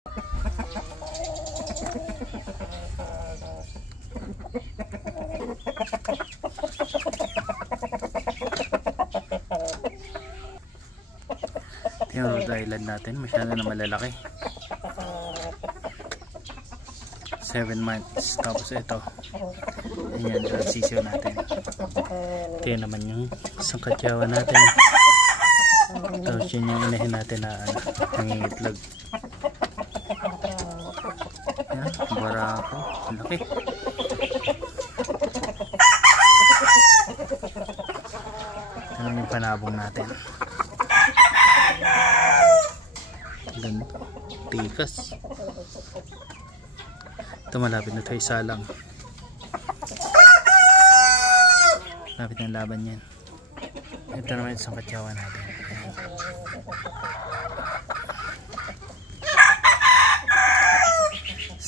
Yung Rhode Island natin masyado na malalaki. 7 months. Tapos ito, ayan, sisiyo natin. Ito yun naman yung sangkatyawan natin. Tapos yun yung inahin natin na nangingitlog. Ayan, barako. Ang laki. Ito naman yung panabong natin. Ganito. Tikas. Ito malapit na tayo salang. Malapit na laban yan. Ito naman isang katyawan natin.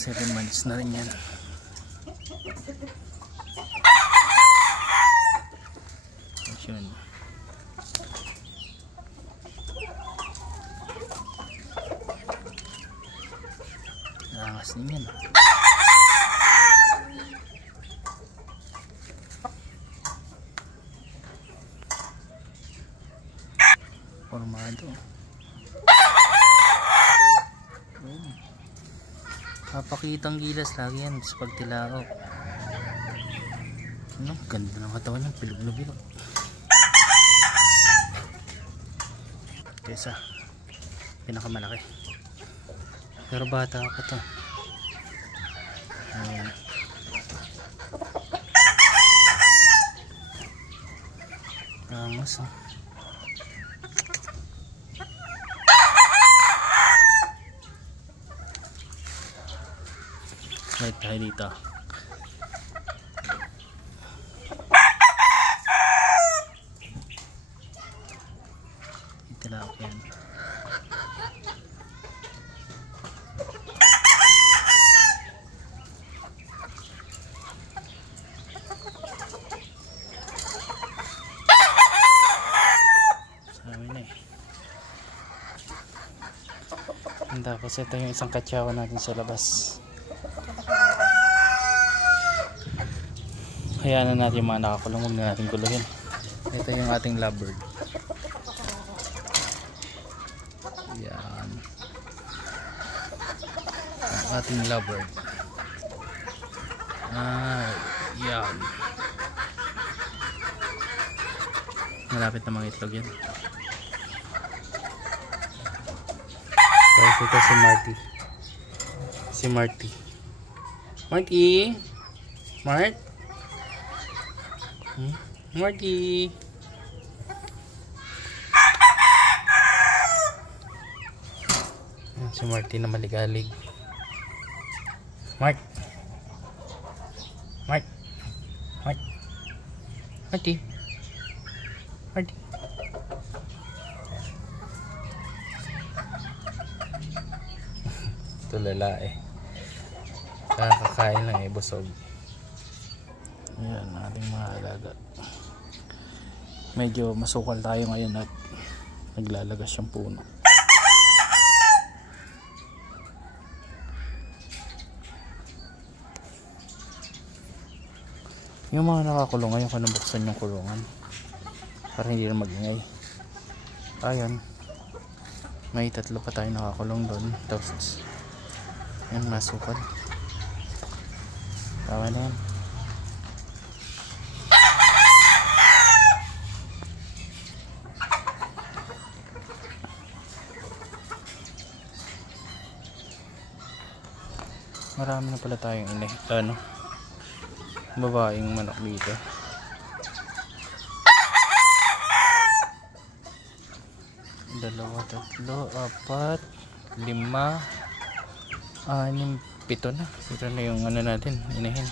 7 months na rin yan. Yun. Angas din yan. Formado. Papakitang gilas lagi yan sa pagtilaok. Ano? Ganda ng katawan niya. Bilog na bilog. Kesa pinakamalaki. Pero bata pa to. Ayan. Angas oh. Balik tayo dito. Itilawak yan. Sabi na eh. Tapos ito yung isang katyawan natin sa labas. Hayaan na natin yung mga nakakulong, huwag na natin guluhin. Ito yung ating lovebird. Yan. Ang ating lovebird. Yan. Malapit na mga itlog yan. Tapos ito si Marty. Si Marty. Marty! Mart? Marty! Si Marty na maligalig. Mart! Mart! Mart! Marty! Marty! Ito lalae. Kakakain lang eh, busog. Ayan, ating mga alaga. Medyo masukal tayo ngayon at naglalagas yung puno. Yung mga nakakulong ngayon, kung nabuksan yung kulungan para hindi na magingay. Ayun, may 3 pa tayo nakakulong doon. Tapos yan, masukal. Tawa na yan. Marami na pala tayong babaeng manok dito. 2, 3, 4, 5, 6, 7 na. Ito na yung natin, inahin.